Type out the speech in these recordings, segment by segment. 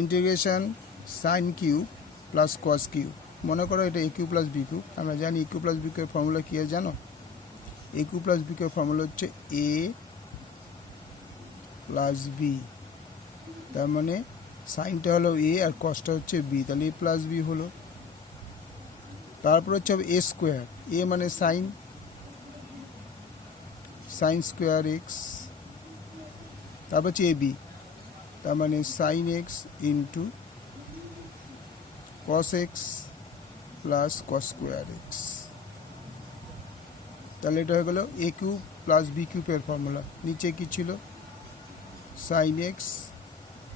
Integration sine cube plus cos cube. মনে করো এটা a cube plus b cube. আমরা জানি এ কিউ প্লাস বি কিউর ফর্মুলা কী আছে জানো? এ কিউ প্লাস বি কিউর ফর্মুলা হচ্ছে এ প্লাস বি। তার মানে সাইনটা হলো এ আর কসটা হচ্ছে বি, তাহলে এ প্লাস বি হলো। তারপর হচ্ছে এ স্কোয়ার, এ মানে সাইন, সাইন স্কোয়ার এক্স। তারপর হচ্ছে এ বি, তার মানে sine x into cos x plus cos square x. তাহলে এটা হয়ে গেলো এ কিউব প্লাস বি কিউবের ফর্মুলা। নিচে কি ছিল? Sine x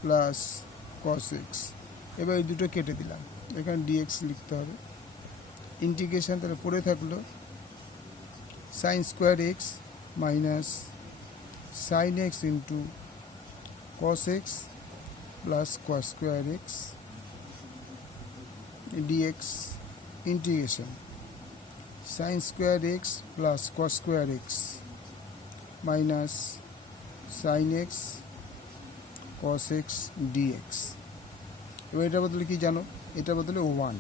plus cos x. এবার এই দুটো কেটে দিলাম, এখানে ডিএক্স লিখতে হবে। ইন্টিগ্রেশন তাহলে পড়ে থাকলো sine square x minus sine x into cos x plus cos square x dx. Integration sine square x plus cos square x minus sine x cos x dx. এবার এটার বদলে কি জানো? এটার বদলে one,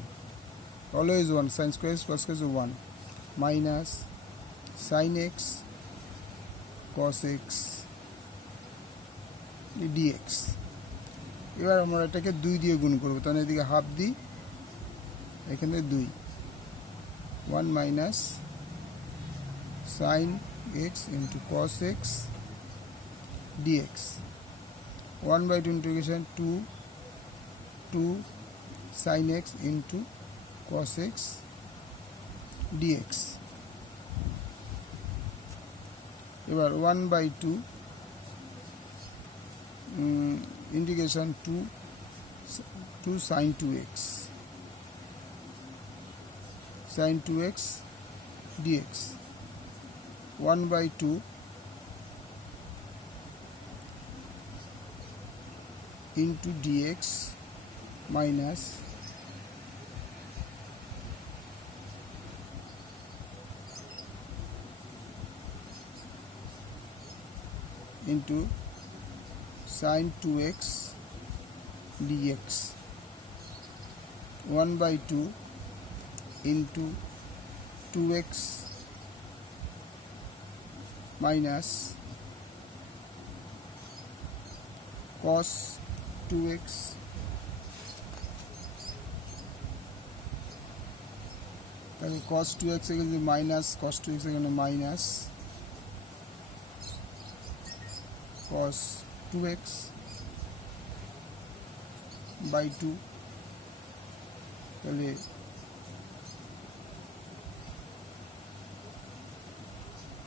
always one, sine square x cos square one minus sine x cos x dx. এবার আমরা এটাকে 2 দিয়ে গুণ করবো, তাহলে এদিকে হাফ দিই, এখানে 2, 1 minus sine x into cos x dx. 1/2 integration 2 sine x into cos x dx. এবার 1/2 integration 2 sine 2x sin 2x dx। 1/2 into dx minus into sin 2x dx। 1/2 into 2x minus cos 2x তাহলে cos 2x এখানে minus cos 2x এখানে minus cos 2x by 2, তাহলে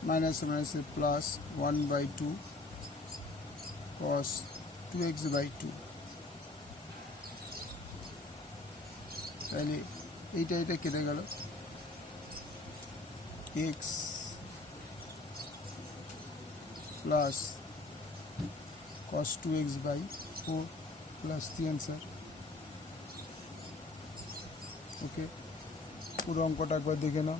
minus minus plus 1/2 cos 2x by 2। তাহলে এইটা কেটে গেল, x plus cos 2x by 4 plus 3 answer. Okay, পুরো অঙ্কটা একবার দেখে নাও।